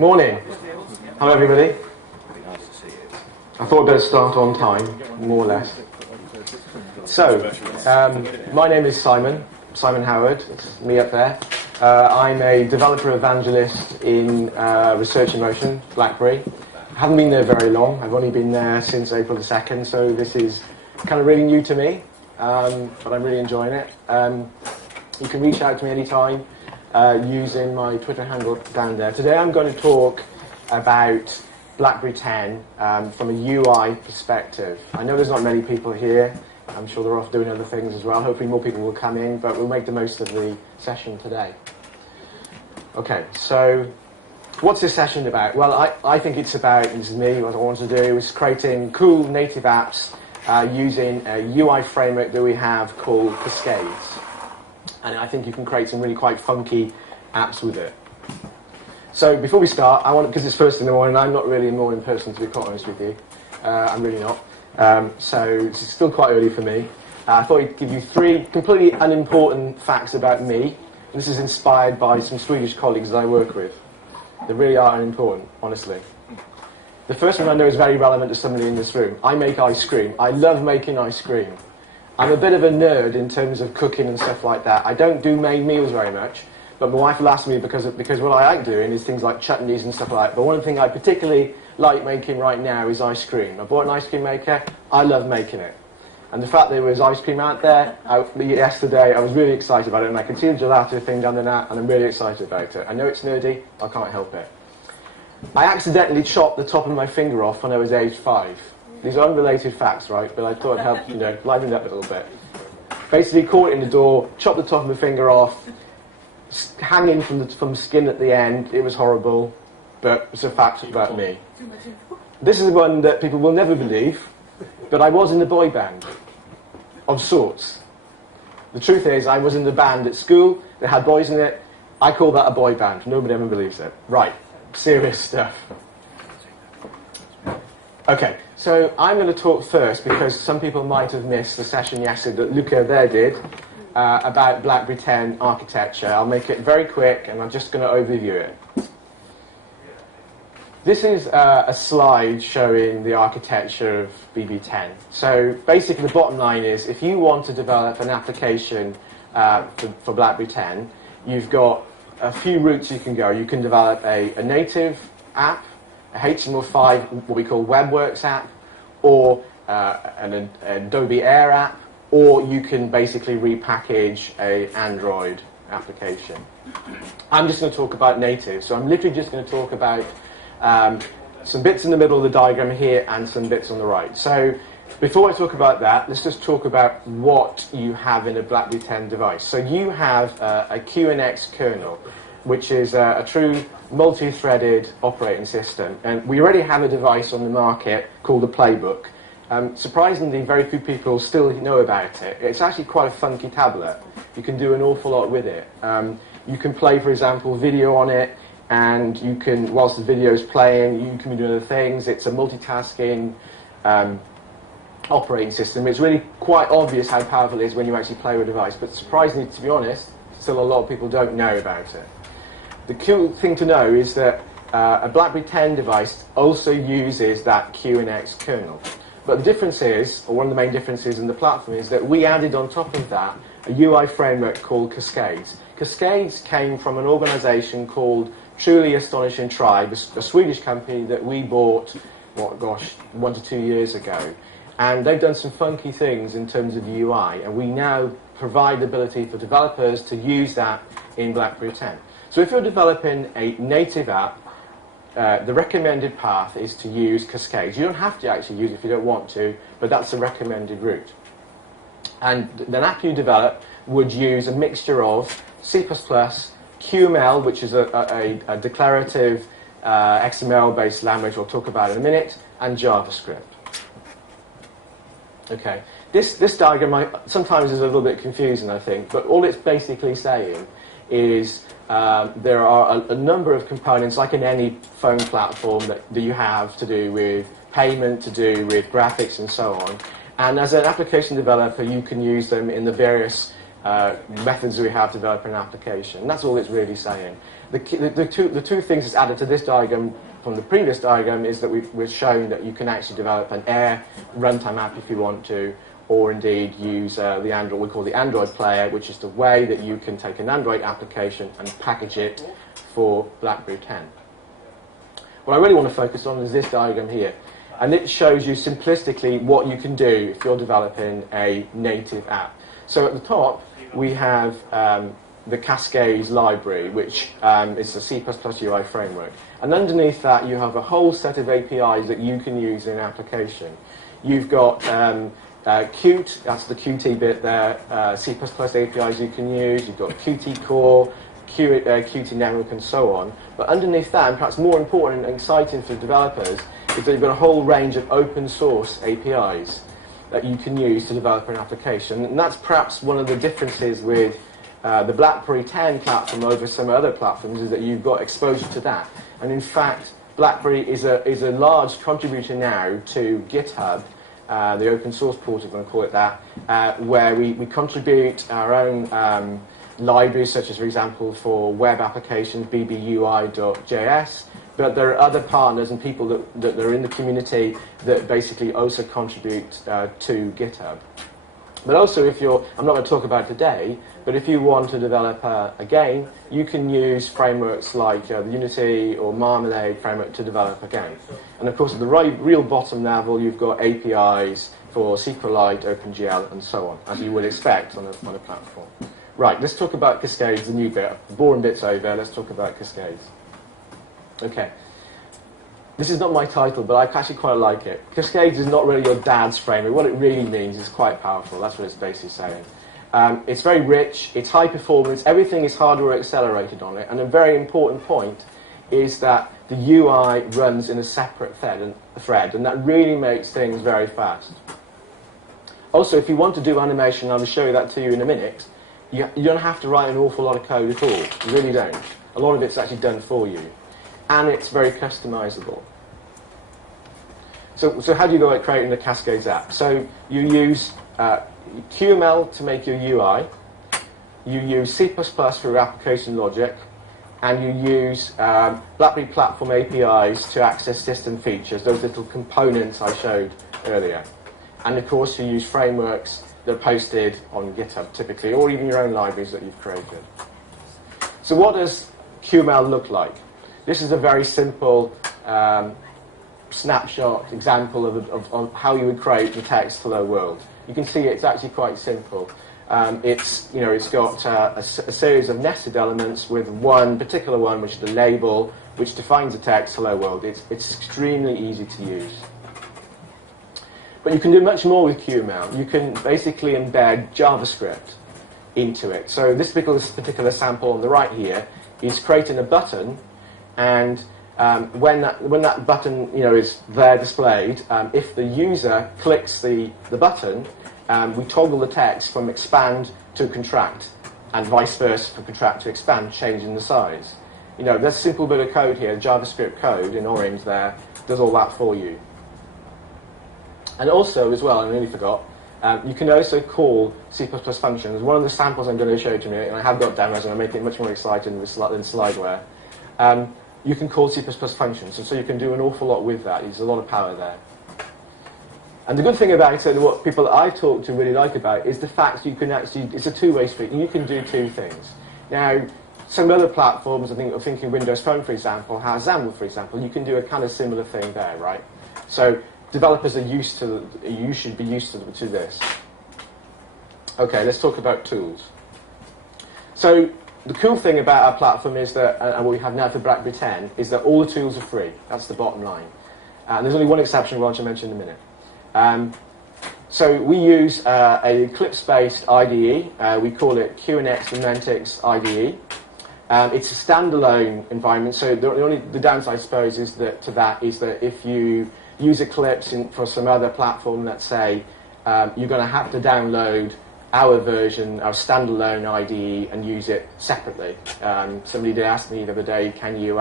Morning. Hello, everybody. I thought I'd better start on time, more or less. So, my name is Simon Howard. It's me up there. I'm a developer evangelist in Research in Motion, Blackberry. I haven't been there very long. I've only been there since April the 2nd, so this is kind of really new to me, but I'm really enjoying it. You can reach out to me anytime using my Twitter handle down there. Today I'm going to talk about Blackberry 10 from a UI perspective. I know there's not many people here. I'm sure they're off doing other things as well. Hopefully more people will come in, but we'll make the most of the session today. Okay, so what's this session about? Well, I think it's about, this is me, what I want to do is creating cool native apps using a UI framework that we have called Cascades. And I think you can create some really quite funky apps with it. So before we start, because it's first in the morning, I'm not really a morning person, to be quite honest with you. I'm really not. So it's still quite early for me. I thought I'd give you 3 completely unimportant facts about me. This is inspired by some Swedish colleagues that I work with. They really are unimportant, honestly. The first one I know is very relevant to somebody in this room. I make ice cream. I love making ice cream. I'm a bit of a nerd in terms of cooking and stuff like that. I don't do main meals very much, but my wife will ask me because what I like doing is things like chutneys and stuff like that. But one thing I particularly like making right now is ice cream. I bought an ice cream maker. I love making it. And the fact there was ice cream out there yesterday, I was really excited about it. And I can see the gelato thing down there, and I'm really excited about it. I know it's nerdy. I can't help it. I accidentally chopped the top of my finger off when I was age 5. These are unrelated facts, right? But I thought I'd help, liven it up a little bit. Basically, caught it in the door, chopped the top of my finger off, hanging from skin at the end. It was horrible, but it's a fact about me. This is one that people will never believe, but I was in a boy band, of sorts. The truth is, I was in the band at school. They had boys in it. I call that a boy band. Nobody ever believes it. Right, serious stuff. Okay, so I'm going to talk first because some people might have missed the session yesterday that Luca there did about Blackberry 10 architecture. I'll make it very quick and I'm just going to overview it. This is a slide showing the architecture of BB10. So basically the bottom line is if you want to develop an application for Blackberry 10, you've got a few routes you can go. You can develop a native app, a HTML5, what we call WebWorks app, or an Adobe Air app, or you can basically repackage an Android application. I'm just going to talk about native, so I'm literally just going to talk about some bits in the middle of the diagram here and some bits on the right. So before I talk about that, let's just talk about what you have in a Blackberry 10 device. So you have a QNX kernel, which is a true multi-threaded operating system. And we already have a device on the market called the Playbook. Surprisingly, very few people still know about it. It's actually quite a funky tablet. You can do an awful lot with it. You can play, for example, video on it, and you can, whilst the video is playing, you can do other things. It's a multitasking operating system. It's really quite obvious how powerful it is when you actually play with a device. But surprisingly, to be honest, still a lot of people don't know about it. The cool thing to know is that a Blackberry 10 device also uses that QNX kernel. But the difference is, or one of the main differences in the platform, is that we added on top of that a UI framework called Cascades. Cascades came from an organization called Truly Astonishing Tribe, a Swedish company that we bought, 1 to 2 years ago. And they've done some funky things in terms of UI, and we now provide the ability for developers to use that in Blackberry 10. So if you're developing a native app, the recommended path is to use Cascades. You don't have to actually use it if you don't want to, but that's the recommended route. And the app you develop would use a mixture of C++, QML, which is a declarative XML-based language we'll talk about in a minute, and JavaScript. Okay, this diagram sometimes is a little bit confusing, I think, but all it's basically saying is there are a number of components, like in any phone platform, that you have to do with payment, to do with graphics, and so on. And as an application developer, you can use them in the various methods we have to develop an application. And that's all it's really saying. The two things that's added to this diagram from the previous diagram is that we've shown that you can actually develop an Air runtime app if you want to, or indeed use the Android, we call the Android player, which is the way that you can take an Android application and package it for BlackBerry 10. What I really want to focus on is this diagram here. And it shows you simplistically what you can do if you're developing a native app. So at the top, we have the Cascades library, which is the C++ UI framework. And underneath that, you have a whole set of APIs that you can use in an application. You've got Qt, that's the Qt bit there, C++ APIs you can use. You've got Qt Core, Qt Network, and so on. But underneath that, and perhaps more important and exciting for developers, is that you've got a whole range of open source APIs that you can use to develop an application. And that's perhaps one of the differences with the BlackBerry 10 platform over some other platforms, is that you've got exposure to that. And in fact, BlackBerry is a large contributor now to GitHub, the open source portal, if I'm going to call it that, where we contribute our own libraries, such as, for example, for web applications, bbui.js. But there are other partners and people that are in the community that basically also contribute to GitHub. But also, I'm not going to talk about it today, but if you want to develop a game, you can use frameworks like the Unity or Marmalade framework to develop a game. And of course, at the real bottom level, you've got APIs for SQLite, OpenGL, and so on, as you would expect on a platform. Right, let's talk about Cascades, the new bit. The boring bit's over, let's talk about Cascades. Okay. This is not my title, but I actually quite like it. Cascades is not really your dad's framework. What it really means is quite powerful. That's what it's basically saying. It's very rich, it's high performance, everything is hardware accelerated on it, and a very important point is that the UI runs in a separate thread, and that really makes things very fast. Also, if you want to do animation, I'll show you that to you in a minute, you don't have to write an awful lot of code at all. You really don't. A lot of it's actually done for you. And it's very customizable. So how do you go about creating the Cascades app? So you use QML to make your UI, you use C++ for your application logic, and you use BlackBerry Platform APIs to access system features, those little components I showed earlier. And of course you use frameworks that are posted on GitHub typically, or even your own libraries that you've created. So what does QML look like? This is a very simple snapshot example of how you would create the text hello world. You can see it's actually quite simple. It's got a series of nested elements with one particular one, which is the label, which defines the text hello world. It's extremely easy to use. But you can do much more with QML. You can basically embed JavaScript into it. So this particular sample on the right here is creating a button, and when that button is there displayed, if the user clicks the button, we toggle the text from expand to contract, and vice versa, from contract to expand, changing the size. This simple bit of code here, JavaScript code in orange there, does all that for you. And also, as well, I nearly forgot, you can also call C++ functions. One of the samples I'm going to show you to me, and I have got demos, and I'm making it much more exciting than slideware. You can call C++ functions, and so you can do an awful lot with that. There's a lot of power there. And the good thing about it, and what people that I talk to really like about it, is the fact you can actually, it's a two-way street, and you can do two things. Now, some other platforms, I'm thinking Windows Phone, for example, has XAML, for example. You can do a kind of similar thing there, right? So developers are used to, you should be used to this. Okay, let's talk about tools. So the cool thing about our platform is that, and what we have now for BlackBerry 10, is that all the tools are free. That's the bottom line. And there's only one exception, which I'll mention in a minute. So we use a Eclipse-based IDE. We call it QNX Momentix IDE. It's a standalone environment. So the downside, I suppose, is that if you use Eclipse for some other platform, let's say, you're going to have to download our version, our standalone IDE, and use it separately. Somebody did ask me the other day, can you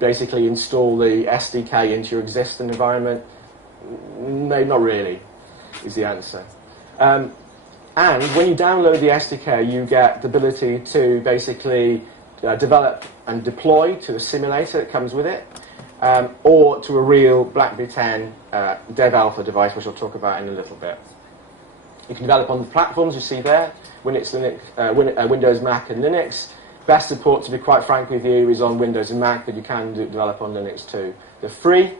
basically install the SDK into your existing environment? No, not really, is the answer. And when you download the SDK, you get the ability to basically develop and deploy to a simulator that comes with it, or to a real BlackBerry 10 Dev Alpha device, which I'll talk about in a little bit. You can develop on the platforms you see there, Windows, Mac, and Linux. Best support, to be quite frank with you, is on Windows and Mac, but you can develop on Linux too. They're free.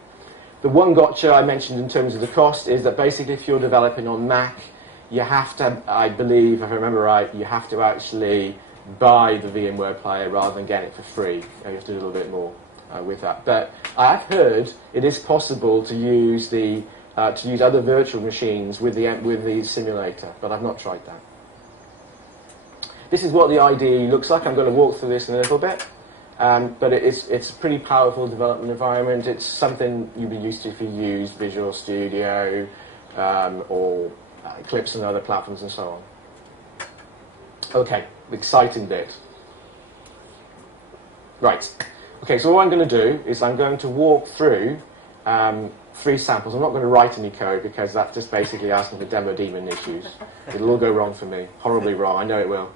The one gotcha I mentioned in terms of the cost is that basically if you're developing on Mac, you have to, I believe, if I remember right, you have to actually buy the VMware player rather than get it for free. You have to do a little bit more with that. But I've heard it is possible to use other virtual machines with the simulator, but I've not tried that. This is what the IDE looks like. I'm going to walk through this in a little bit. But it's a pretty powerful development environment. It's something you'd be used to if you use Visual Studio or Eclipse and other platforms and so on. Okay, the exciting bit. Right. Okay, so what I'm going to do is I'm going to walk through 3 samples. I'm not going to write any code because that's just basically asking for demo daemon issues. It'll all go wrong for me. Horribly wrong. I know it will.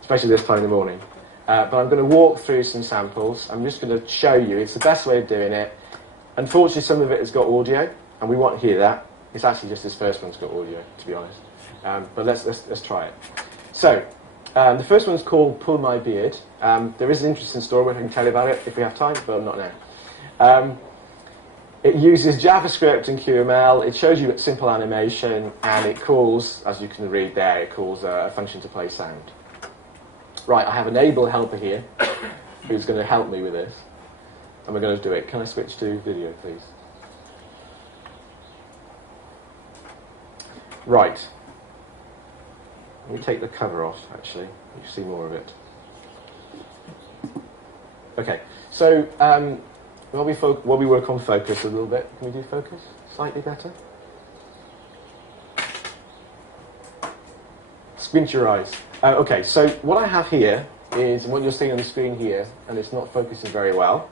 Especially this time in the morning. But I'm going to walk through some samples. I'm just going to show you. It's the best way of doing it. Unfortunately, some of it has got audio, and we won't hear that. It's actually just this first one's got audio, to be honest. But let's try it. So, the first one's called Pull My Beard. There is an interesting story, which I can tell you about it if we have time, but not now. It uses JavaScript and QML. It shows you simple animation, and it calls, as you can read there, it calls a function to play sound. Right, I have an able helper here who's going to help me with this, and we're going to do it. Can I switch to video, please? Right. Let me take the cover off, actually. You can see more of it. Okay, so while we work on focus a little bit, can we do focus slightly better? Squint your eyes. Okay, so what I have here is what you're seeing on the screen here, and it's not focusing very well.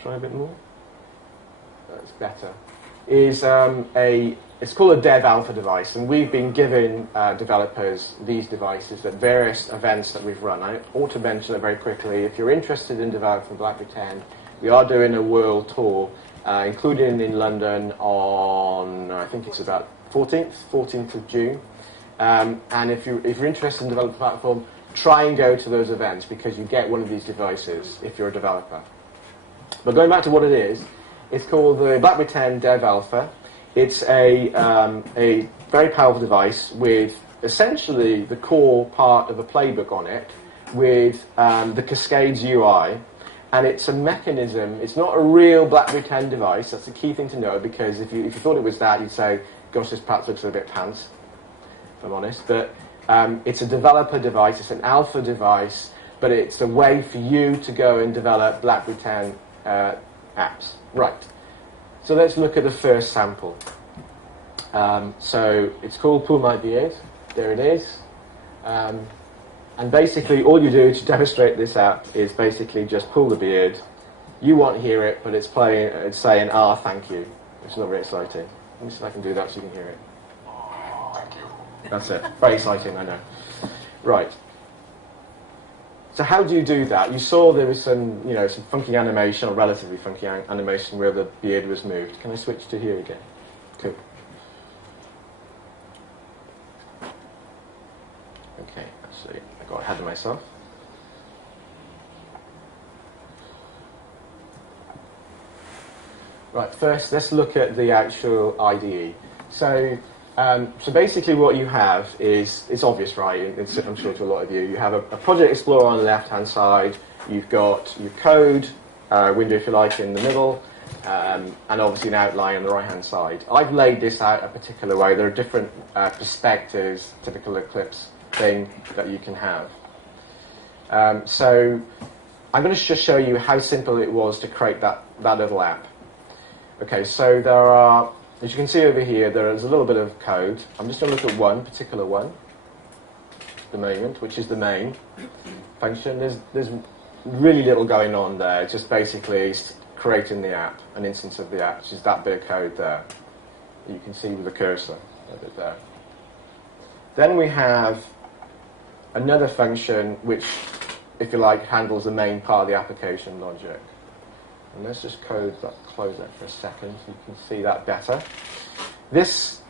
Try a bit more. That's better. It's called a Dev Alpha device, and we've been giving developers these devices at various events that we've run. I ought to mention it very quickly. If you're interested in developing BlackBerry 10, we are doing a world tour, including in London on, I think it's about 14th of June. And if you're interested in developing a platform, try and go to those events because you get one of these devices if you're a developer. But going back to what it is, it's called the BlackBerry 10 Dev Alpha. It's a very powerful device with essentially the core part of a playbook on it with the Cascades UI. And it's a mechanism. It's not a real BlackBerry 10 device. That's the key thing to know because if you thought it was that, you'd say, gosh, this perhaps looks a bit pants. If I'm honest, but it's a developer device, it's an alpha device, but it's a way for you to go and develop BlackBerry 10 apps. Right, so let's look at the first sample. So it's called Pull My Beard, there it is. And basically all you do to demonstrate this app is basically just pull the beard. You won't hear it, but it's saying, thank you. It's not very exciting. Let me see if I can do that so you can hear it. That's it. Very exciting, I know. Right. So how do you do that? You saw there was some funky animation, or relatively funky animation, where the beard was moved. Can I switch to here again? Cool. Okay, actually, I got ahead of myself. Right, first, let's look at the actual IDE. So basically what you have is, it's obvious, right? I'm sure to a lot of you. You have a Project Explorer on the left-hand side. You've got your code window, if you like, in the middle, and obviously an outline on the right-hand side. I've laid this out a particular way. There are different perspectives, typical Eclipse thing that you can have. So I'm going to just show you how simple it was to create that little app. Okay, so there are, as you can see over here, there is a little bit of code. I'm just going to look at one particular one at the moment, which is the main function. There's really little going on there. It's just basically creating the app, an instance of the app, which is that bit of code there. You can see with the cursor, a bit there. Then we have another function which, if you like, handles the main part of the application logic. And let's just close that for a second so you can see that better. This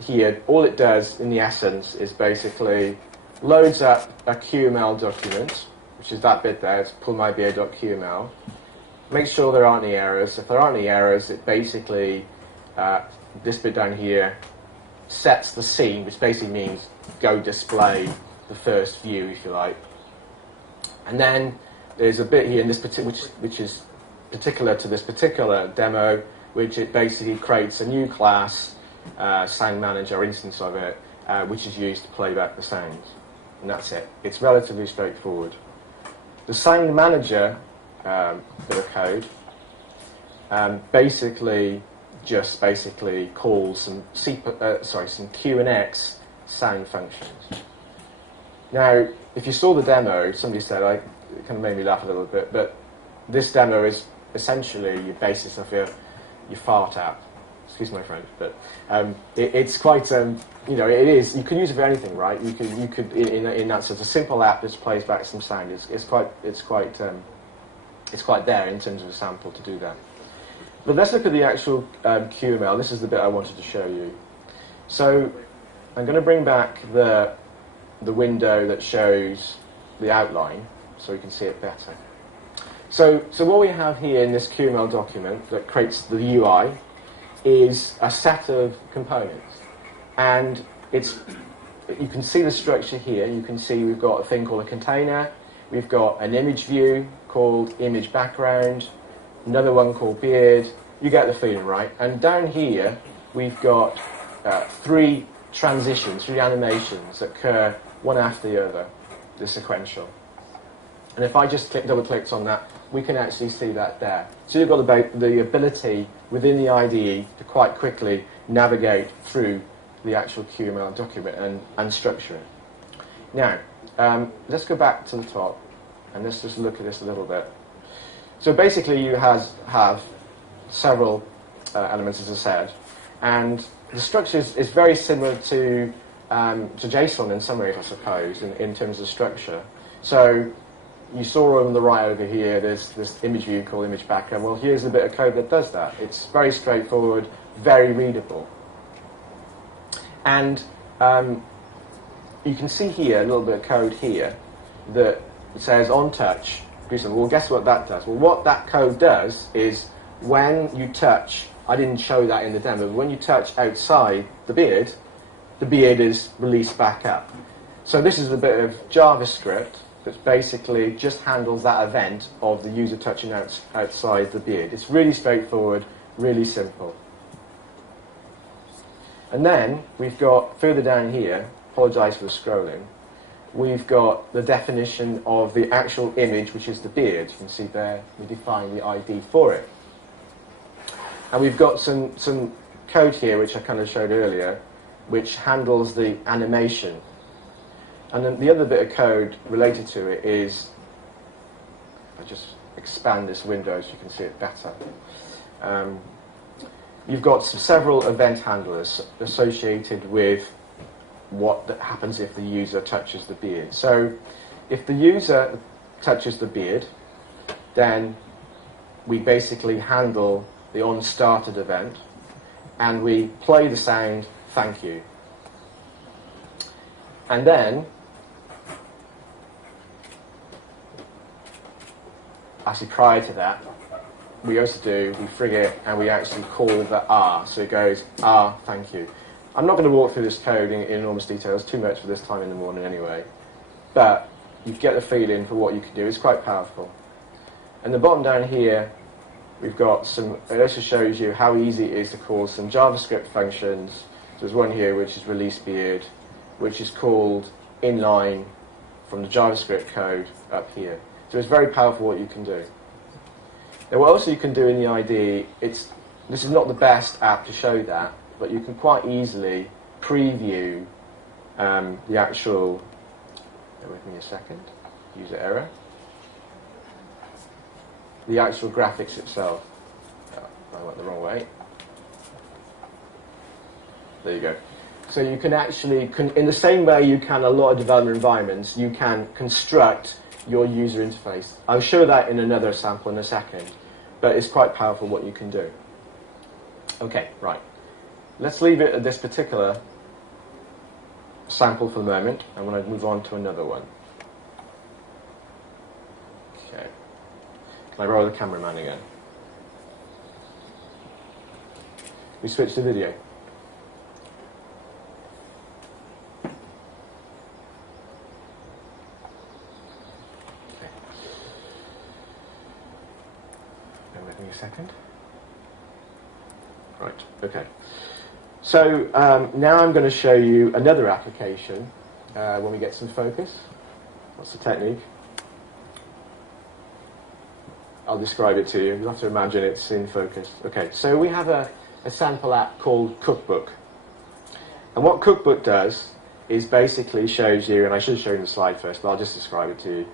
here, all it does in the essence is basically loads up a QML document, which is that bit there, it's pullmybeer.qml. Make sure there aren't any errors. If there aren't any errors, it basically, this bit down here, sets the scene, which basically means go display the first view, if you like. And then there's a bit here in this which is particular to this particular demo, which it basically creates a new class, sound manager instance of it, which is used to play back the sounds. And that's it. It's relatively straightforward. The sound manager bit of code basically calls some some QNX sound functions. Now, if you saw the demo, somebody said, it kind of made me laugh a little bit, but this demo is essentially your basis of your fart app. Excuse my French, but it's quite, it is. You can use it for anything, right? You could in that sort of simple app that plays back some sound. It's quite there in terms of a sample to do that. But let's look at the actual QML. This is the bit I wanted to show you. So I'm going to bring back the window that shows the outline so you can see it better. So what we have here in this QML document that creates the UI is a set of components. And you can see the structure here. You can see we've got a thing called a container. We've got an image view called image background, another one called beard. You get the feeling, right? And down here, we've got three transitions, three animations that occur one after the other, the sequential. And if I just double-clicked on that, we can actually see that there. So you've got the ability within the IDE to quite quickly navigate through the actual QML document and structure it. Now, let's go back to the top and let's just look at this a little bit. So basically you have several elements, as I said, and the structure is very similar to JSON in some ways, I suppose, in terms of structure. So you saw on the right over here, there's this image view called image background. Well, here's a bit of code that does that. It's very straightforward, very readable. And you can see here a little bit of code here that says on touch. Well, guess what that does? Well, what that code does is when you touch, I didn't show that in the demo, but when you touch outside the beard is released back up. So this is a bit of JavaScript that basically just handles that event of the user touching outside the beard. It's really straightforward, really simple. And then we've got, further down here, apologise for the scrolling, we've got the definition of the actual image, which is the beard. You can see there, we define the ID for it. And we've got some code here, which I kind of showed earlier, which handles the animation. And then the other bit of code related to it is, if I just expand this window so you can see it better. You've got several event handlers associated with what happens if the user touches the beard. So if the user touches the beard, then we basically handle the on-started event and we play the sound, thank you. And then, actually prior to that, we frig it and we actually call the R. So it goes, R, thank you. I'm not going to walk through this code in enormous detail. It's too much for this time in the morning anyway. But you get the feeling for what you can do. It's quite powerful. And the bottom down here, we've got some, it also shows you how easy it is to call some JavaScript functions. So there's one here which is release beard, which is called inline from the JavaScript code up here. So it's very powerful what you can do. Now what else you can do in the IDE, this is not the best app to show that, but you can quite easily preview the actual, bear with me a second, user error, the actual graphics itself. Oh, I went the wrong way. There you go. So you can actually, in the same way you can a lot of development environments, you can construct your user interface. I'll show that in another sample in a second, but it's quite powerful what you can do. Okay, right. Let's leave it at this particular sample for the moment. I'm going to move on to another one. Okay. Can I roll the cameraman again? We switch to video. Okay. Bear with me a second. Right, okay. So now I'm going to show you another application when we get some focus. What's the technique? I'll describe it to you. You'll have to imagine it's in focus. Okay, so we have a sample app called Cookbook. And what Cookbook does is basically shows you, and I should show you the slide first, but I'll just describe it to you.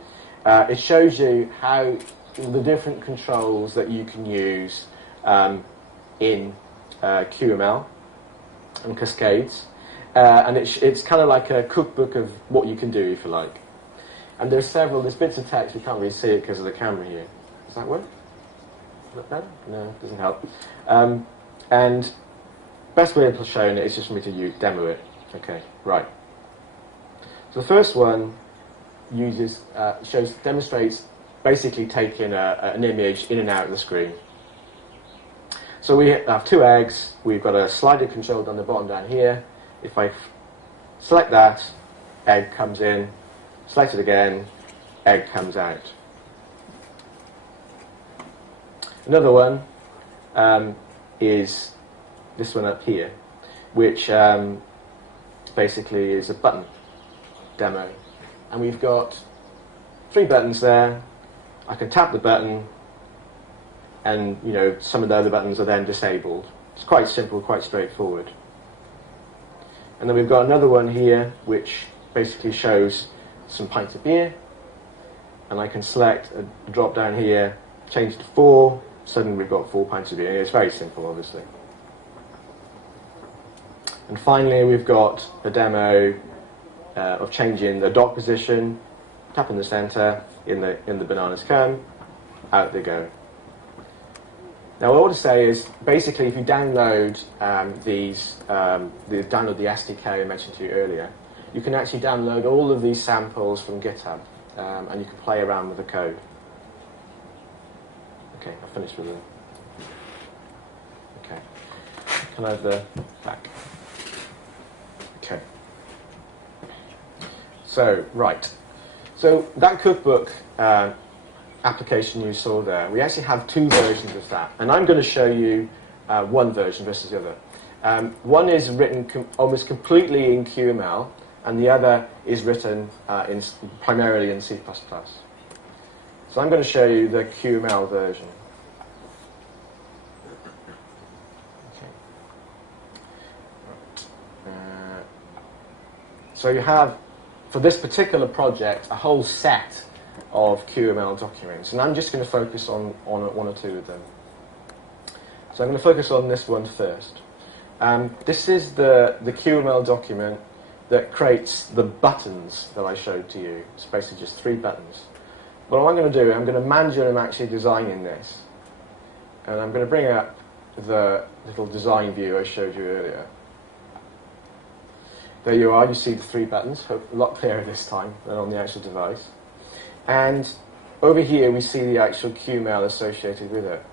It shows you how the different controls that you can use in QML and cascades, and it's kind of like a cookbook of what you can do, if you like. And there's bits of text, we can't really see it because of the camera here. Does that work? Does that better? No, it doesn't help. And best way of showing it is just for me to demo it. Okay, right. So the first one demonstrates basically taking an image in and out of the screen. So we have two eggs. We've got a slider control down the bottom down here. If I select that, egg comes in. Select it again, egg comes out. Another one is this one up here, which basically is a button demo. And we've got 3 buttons there. I can tap the button, and some of the other buttons are then disabled. It's quite simple, quite straightforward. And then we've got another one here which basically shows some pints of beer, and I can select a drop down here, change to 4, suddenly we've got 4 pints of beer. It's very simple, obviously. And finally we've got a demo of changing the dock position, tap in the center, in the bananas come, out they go. Now, what I want to say is, basically, if you download the SDK I mentioned to you earlier, you can actually download all of these samples from GitHub, and you can play around with the code. Okay, I've finished with them. Okay, can I have the back? Okay. So, right. So that cookbook application you saw there, we actually have 2 versions of that, and I'm going to show you one version versus the other. One is written almost completely in QML, and the other is written primarily in C++. So I'm going to show you the QML version. Okay. Right. So you have, for this particular project, a whole set of QML documents, and I'm just going to focus on 1 or 2 of them. So I'm going to focus on this one first. This is the QML document that creates the buttons that I showed to you. It's basically just 3 buttons. But what I'm going to do, I'm going to imagine I'm actually designing this, and I'm going to bring up the little design view I showed you earlier. There you are, you see the 3 buttons, a lot clearer this time than on the actual device. And over here we see the actual QML associated with it.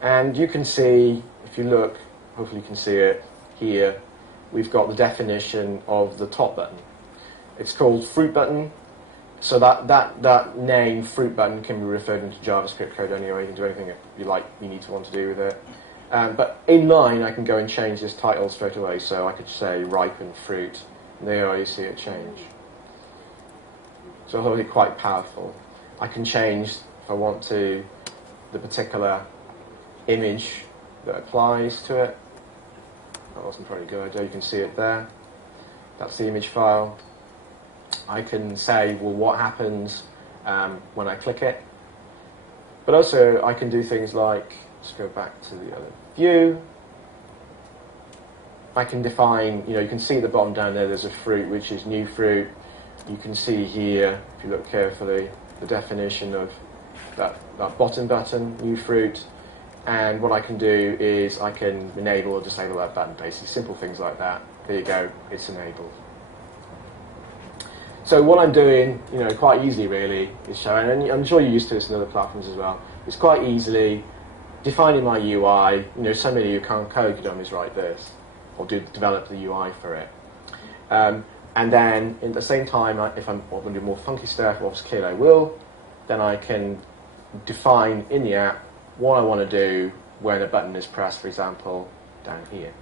And you can see, if you look, hopefully you can see it here, we've got the definition of the top button. It's called fruit button. So that name, fruit button, can be referred into JavaScript code anyway. You can do anything you need to want to do with it. But in line, I can go and change this title straight away. So I could say ripen fruit. And there you see it change. So it's already quite powerful. I can change, if I want to, the particular image that applies to it. That wasn't very good. You can see it there. That's the image file. I can say, well, what happens when I click it. But also, I can do things like, let's go back to the other view. I can define, you can see at the bottom down there, there's a fruit which is new fruit. You can see here, if you look carefully, the definition of that bottom button, new fruit. And what I can do is I can enable or disable that button, basically simple things like that. There you go, it's enabled. So what I'm doing, quite easily really, is showing, and I'm sure you're used to this in other platforms as well, it's quite easily defining my UI. So many of you can't code, could always write this, or develop the UI for it. And then, at the same time, if I'm going to do more funky stuff, obviously clearly I will, then I can define in the app what I want to do when a button is pressed, for example, down here.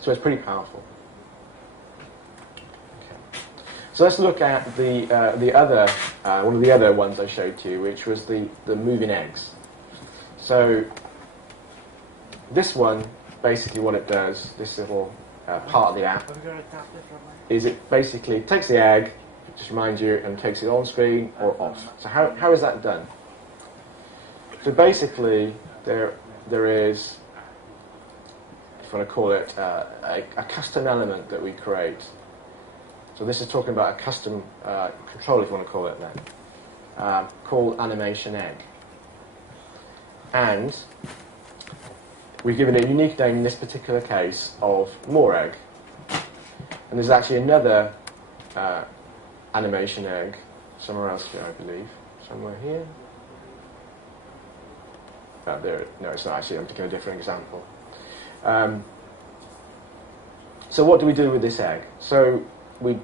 So it's pretty powerful. Okay. So let's look at the other one of the other ones I showed to you, which was the moving eggs. So this one, basically what it does, this little part of the app, is it basically takes the egg, just reminds you, and takes it on screen or off. So how is that done? So basically, there is, if you want to call it, a custom element that we create. So this is talking about a custom control, if you want to call it then, called animation egg. And we've given it a unique name in this particular case of more egg. And there's actually another animation egg somewhere else here, I believe. Somewhere here. No, it's not actually. I'm taking a different example. So what do we do with this egg? So we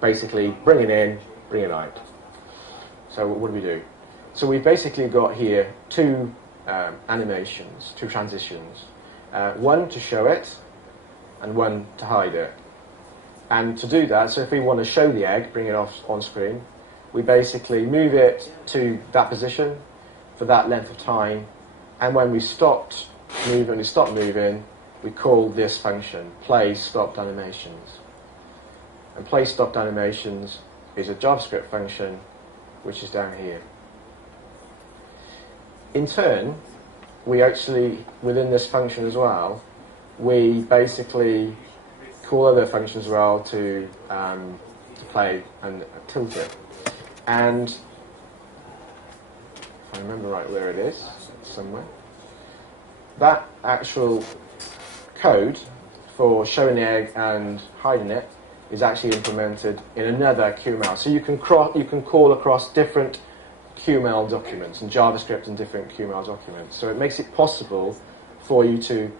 basically bring it in, bring it out. So what do we do? So we've basically got here two animations, two transitions. One to show it, and one to hide it. And to do that, so if we want to show the egg, bring it off on screen, we basically move it to that position for that length of time, and when we stop moving, we call this function, play stopped animations. And play stopped animations is a JavaScript function which is down here. In turn, we actually, within this function as well, we basically call other functions as well to play and tilt it. And if I remember right where it is, somewhere, that actual code for showing the egg and hiding it is actually implemented in another QML. So you can call across different QML documents and JavaScript and different QML documents. So it makes it possible for you to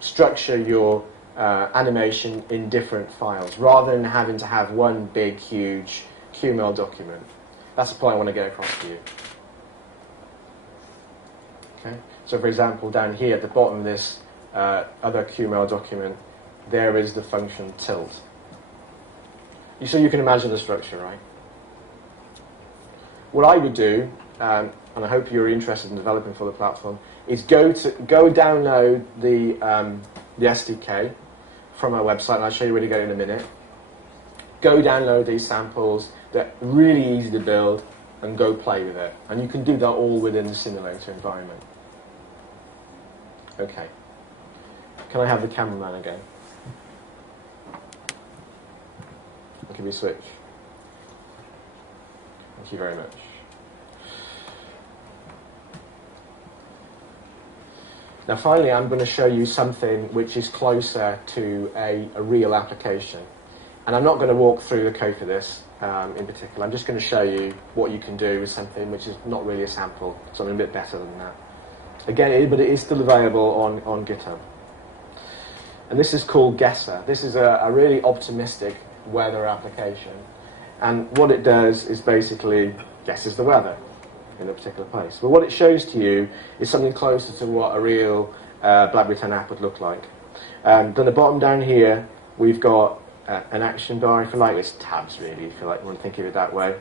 structure your animation in different files rather than having to have one big, huge QML document. That's the point I want to get across to you. Okay. So for example, down here at the bottom of this other QML document, there is the function tilt. So you can imagine the structure, right? What I would do, and I hope you're interested in developing for the platform, is go download the SDK from our website, and I'll show you where to go in a minute. Go download these samples. They're really easy to build, and go play with it. And you can do that all within the simulator environment. Okay. Can I have the cameraman again? Can we switch? Thank you very much. Now finally, I'm going to show you something which is closer to a real application. And I'm not going to walk through the code for this in particular. I'm just going to show you what you can do with something which is not really a sample, something a bit better than that. Again, but it is still available on GitHub. And this is called Guesser. This is a really optimistic weather application. And what it does is basically guesses the weather in a particular place. But what it shows to you is something closer to what a real Blackberry 10 app would look like. Then the bottom down here, we've got an action bar, if you like. It's tabs, really, if you like, want to think of it that way.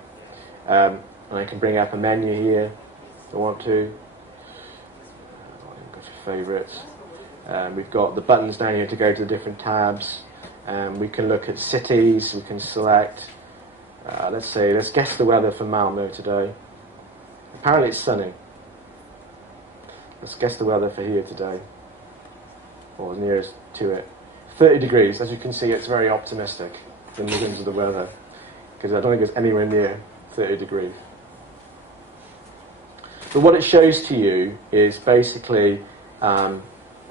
And I can bring up a menu here if I want to. Go for favourites. We've got the buttons down here to go to the different tabs. We can look at cities. We can select. Let's guess the weather for Malmo today. Apparently it's sunny. Let's guess the weather for here today. or nearest to it. 30 degrees, as you can see, it's very optimistic in terms of the weather, because I don't think it's anywhere near 30 degrees. But what it shows to you is basically the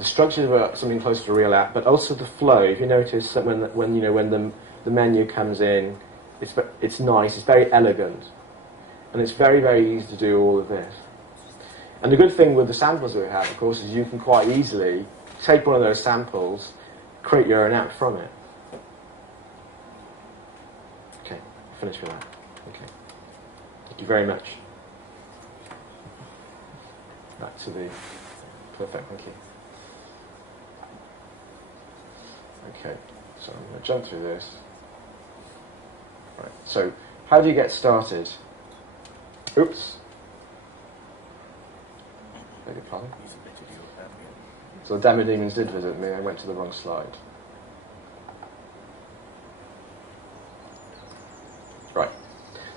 structure of something close to a real app, but also the flow. If you notice that when the menu comes in, it's nice, it's very elegant, and it's very, very easy to do all of this. And the good thing with the samples that we have, of course, is you can quite easily take one of those samples, create your own app from it. Okay, finish with that. Okay. Thank you very much. Back to the perfect, thank you. Okay, so I'm going to jump through this. Right, so how do you get started? Oops. Beg your pardon? So the demo demons did visit me, I went to the wrong slide. Right,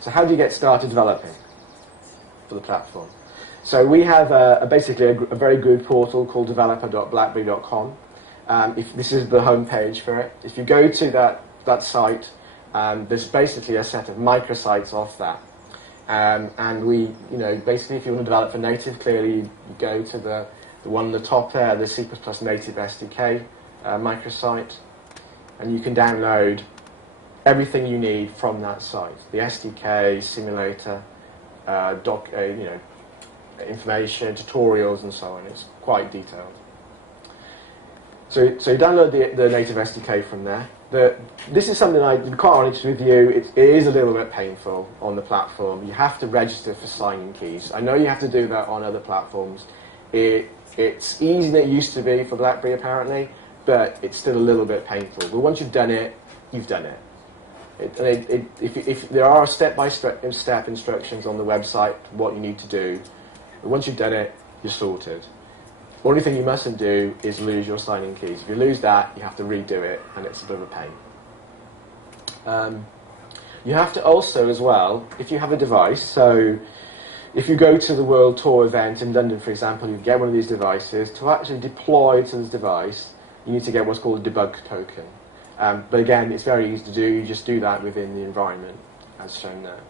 so how do you get started developing for the platform? So we have basically a very good portal called developer.blackberry.com. If this is the home page for it. If you go to that site, there's basically a set of microsites off that. And we, basically if you want to develop for native, clearly you go to the one on the top there, the C++ native SDK microsite, and you can download everything you need from that site. The SDK, simulator, information, tutorials, and so on. It's quite detailed. So you download the native SDK from there. This is something to be quite honest with you, it is a little bit painful on the platform. You have to register for signing keys. I know you have to do that on other platforms. It's easier than it used to be for BlackBerry apparently, but it's still a little bit painful. But once you've done it, you've done it. If there are step-by-step instructions on the website what you need to do, but once you've done it, you're sorted. The only thing you mustn't do is lose your signing keys. If you lose that, you have to redo it, and it's a bit of a pain. You have to also, as well, if you have a device, so if you go to the World Tour event in London, for example, you get one of these devices. To actually deploy to this device, you need to get what's called a debug token. But again, it's very easy to do. You just do that within the environment, as shown there.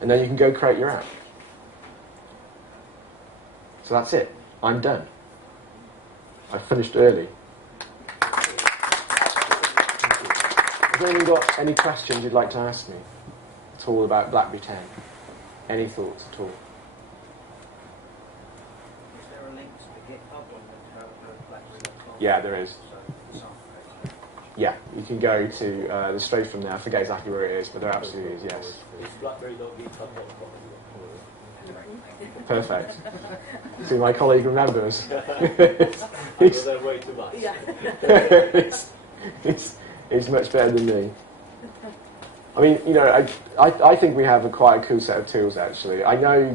And then you can go create your app. So that's it. I'm done. I finished early. Has anyone got any questions you'd like to ask me at all about BlackBerry 10? Any thoughts at all? Is there a link to the GitHub on BlackBerry.com? Yeah, there is. Yeah, you can go to the straight from there. I forget exactly where it is, but there absolutely is, yes. It's blackberry.github.com. Perfect. See, my colleague remembers. It's way too much. It's much better than me. I mean, I think we have quite a cool set of tools, actually. I know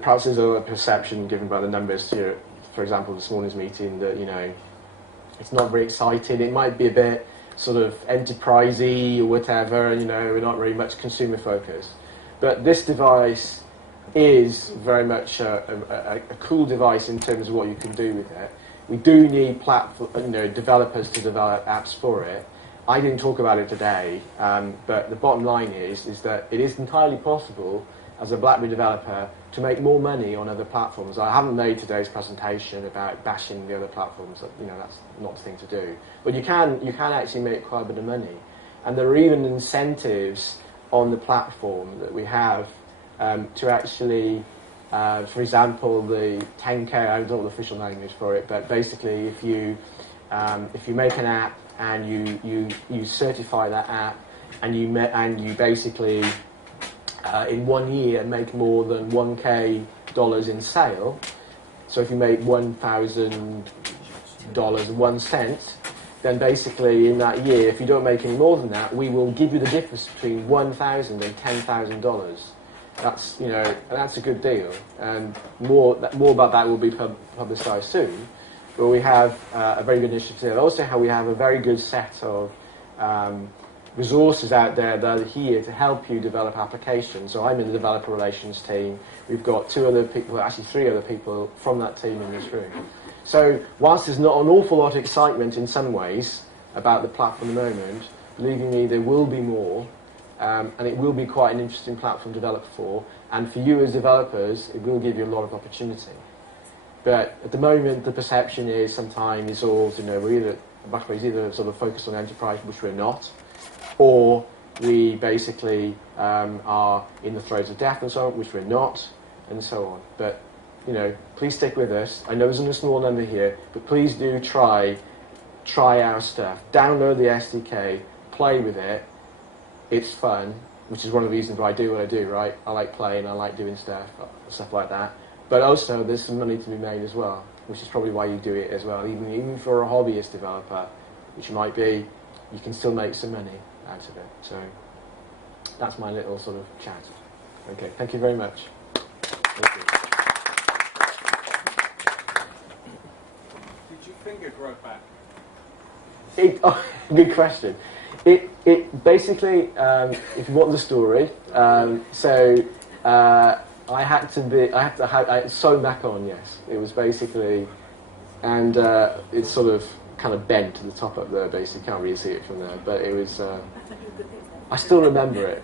perhaps there's a perception given by the numbers here, for example, this morning's meeting, that, it's not very exciting. It might be a bit sort of enterprisey or whatever, we're not very much consumer focused. But this device is very much a cool device in terms of what you can do with it. We do need developers to develop apps for it. I didn't talk about it today, but the bottom line is that it is entirely possible as a BlackBerry developer to make more money on other platforms. I haven't made today's presentation about bashing the other platforms. That's not the thing to do. But you can actually make quite a bit of money, and there are even incentives on the platform that we have to actually, for example, the 10K. I don't know what the official name is for it, but basically, if you make an app and you certify that app, and you basically in 1 year make more than $1K in sale. So if you make $1,000.01, then basically in that year, if you don't make any more than that, we will give you the difference between $1,000 and $10,000. That's that's a good deal, and more about that will be publicised soon. But we have a very good initiative. Also, we have a very good set of resources out there that are here to help you develop applications. So I'm in the developer relations team. We've got 2 other people, actually 3 other people from that team in this room. So whilst there's not an awful lot of excitement in some ways about the platform at the moment, believe me, there will be more, and it will be quite an interesting platform to develop for. And for you as developers, it will give you a lot of opportunity. But at the moment, the perception is sometimes all, Blackberry's either sort of focused on enterprise, which we're not, or we basically are in the throes of death and so on, which we're not, and so on. But, please stick with us. I know there's only a small number here, but please do try our stuff. Download the SDK, play with it. It's fun, which is one of the reasons why I do what I do, right? I like playing, I like doing stuff like that. But also, there's some money to be made as well, which is probably why you do it as well. Even for a hobbyist developer, which you might be, you can still make some money out of it. So that's my little sort of chat. Okay, thank you very much. Thank you. Did your finger grow back? Good question. It basically, if you want the story, I had to sew back on. Yes, it was basically, and it's sort of kind of bent to the top up there. Basically, can't really see it from there, but it was. I still remember it.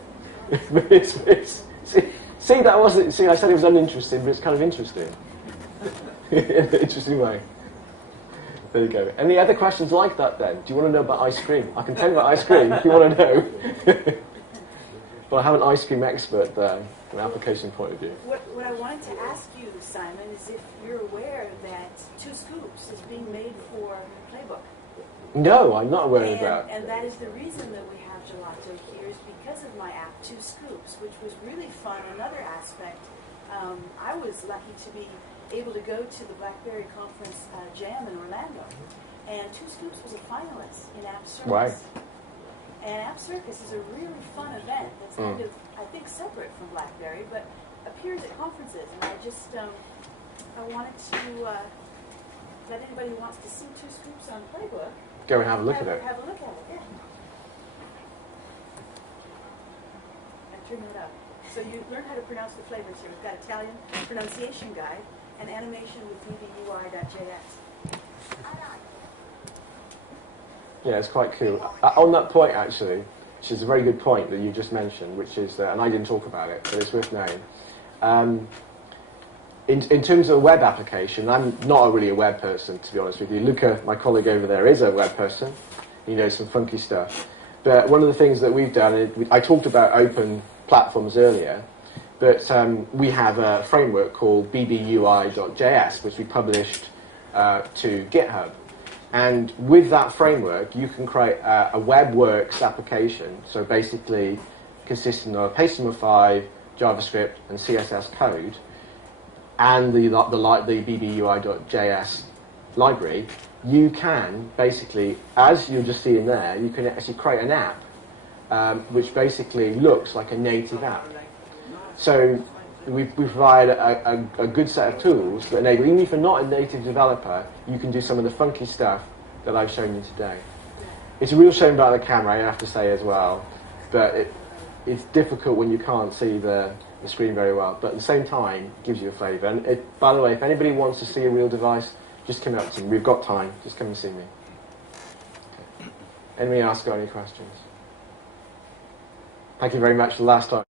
See, that wasn't. See, I said it was uninteresting, but it's kind of interesting. In an interesting way. There you go. Any other questions like that then? Do you want to know about ice cream? I can tell you about ice cream if you want to know. But I have an ice cream expert there from an application point of view. What I wanted to ask you, Simon, is if you're aware that 2 Scoops is being made for Playbook. No, I'm not aware of that. And that is the reason that we have Gelato here is because of my app, 2 Scoops, which was really fun. Another aspect, I was lucky to be able to go to the Blackberry conference jam in Orlando, and 2 Scoops was a finalist in App Circus. Right. And App Circus is a really fun event that's kind of, I think, separate from Blackberry, but appears at conferences. And I just, I wanted to let anybody who wants to see 2 Scoops on Playbook go and have a look at it. Have a look at it, yeah. And turn it up. So you learn how to pronounce the flavors here. We've got Italian pronunciation guide and animation with bbui.js. Yeah, it's quite cool. On that point, actually, which is a very good point that you just mentioned, which is, and I didn't talk about it, but it's worth knowing. In terms of a web application, I'm not really a web person, to be honest with you. Luca, my colleague over there, is a web person. He knows some funky stuff. But one of the things that we've done, I talked about open platforms earlier, but we have a framework called bbui.js, which we published to GitHub. And with that framework, you can create a WebWorks application, so basically consisting of HTML5, JavaScript, and CSS code, and the bbui.js library. You can basically, as you're just seeing there, you can actually create an app which basically looks like a native app. So we provide a good set of tools that enable, even if you're not a native developer, you can do some of the funky stuff that I've shown you today. It's a real shame about the camera, I have to say as well, but it's difficult when you can't see the screen very well, but at the same time, it gives you a flavour. And by the way, if anybody wants to see a real device, just come up to me. We've got time. Just come and see me. Okay. Anybody else got any questions? Thank you very much for the last time.